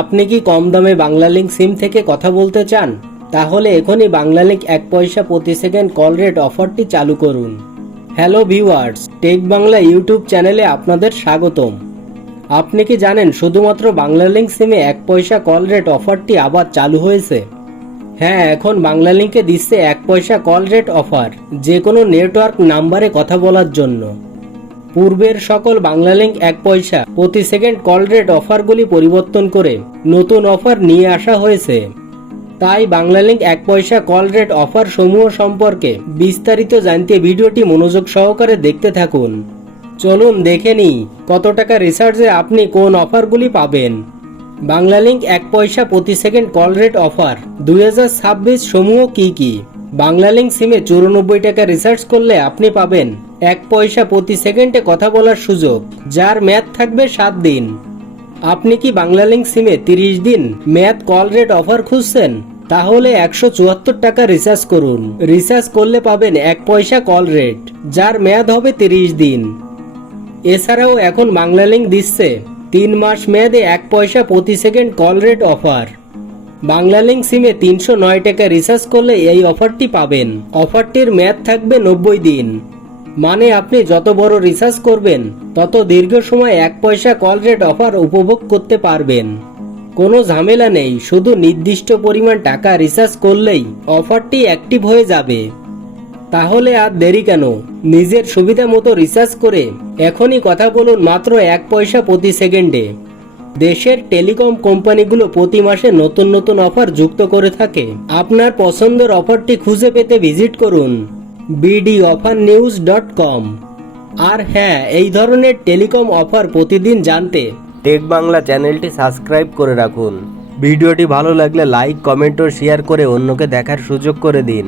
আপনি কি কম দামে বাংলালিংক সিম থেকে কথা বলতে চান? তাহলে এখনই বাংলালিংক 1 পয়সা প্রতি সেকেন্ড কল রেট অফারটি চালু করুন। Hello viewers, tech Bangla YouTube চ্যানেলে আপনাদের স্বাগতম। আপনি কি জানেন শুধুমাত্র বাংলালিংক সিমে 1 পয়সা কল রেট অফারটি আবার চালু হয়েছে? হ্যাঁ, এখন বাংলালিংকে দিচ্ছে 1 পয়সা কল রেট অফার, যে কোনো নেটওয়ার্ক নাম্বারে কথা বলার জন্য। পূর্বের সকল বাংলালিংক 1 পয়সা প্রতি সেকেন্ড কল রেট অফারগুলি পরিবর্তন করে নতুন অফার নিয়ে আসা হয়েছে। তাই বাংলালিংক 1 পয়সা কল রেট অফার সমূহ সম্পর্কে বিস্তারিত জানতে ভিডিওটি মনোযোগ সহকারে দেখতে থাকুন। চলুন দেখে নিই কত টাকা রিচার্জে আপনি কোন অফারগুলি পাবেন। বাংলালিংক 1 পয়সা প্রতি সেকেন্ড কল রেট অফার 2026 সমূহ কি কি? বাংলালিংক সিমে 94 টাকা রিচার্জ করলে আপনি পাবেন 1 পয়সা প্রতি সেকেন্ডে কথা বলার সুযোগ, যার মেয়াদ থাকবে 7 দিন। আপনি কি বাংলালিংক সিমে 30 দিন মেয়াদ কল রেট অফার খুঁজছেন? তাহলে 174 টাকা রিচার্জ করুন। রিচার্জ করলে পাবেন 1 পয়সা কল রেট, যার মেয়াদ হবে 30 দিন। এছাড়াও এখন বাংলালিংক দিচ্ছে 3 মাস মেয়াদে 1 পয়সা প্রতি second call rate offer. Banglalink সিমে 309 টাকা রিচার্জ করলে এই অফারটি পাবেন। অফারটির মেয়াদ থাকবে 90 দিন। মানে আপনি যত বড় রিচার্জ করবেন তত দীর্ঘ সময় 1 পয়সা কল রেট অফার উপভোগ করতে পারবেন। কোনো ঝামেলা নেই, শুধু নির্দিষ্ট পরিমাণ টাকা রিচার্জ করলেই অফারটি অ্যাক্টিভ হয়ে যাবে। তাহলে আর দেরি কেন? নিজের সুবিধা মতো রিচার্জ করে এখনই কথা বলুন মাত্র 1 পয়সা প্রতি সেকেন্ডে। দেশের টেলিকম কোম্পানিগুলো প্রতি মাসে নতুন নতুন অফার যুক্ত করে থাকে। আপনার পছন্দের অফারটি খুঁজে পেতে ভিজিট করুন bdoffernews.com। আর হ্যাঁ, এই ধরনের টেলিকম অফার প্রতিদিন জানতে টেক বাংলা চ্যানেলটি সাবস্ক্রাইব করে রাখুন। ভিডিওটি ভালো লাগলে লাইক, কমেন্ট ও শেয়ার করে অন্যকে দেখার সুযোগ করে দিন।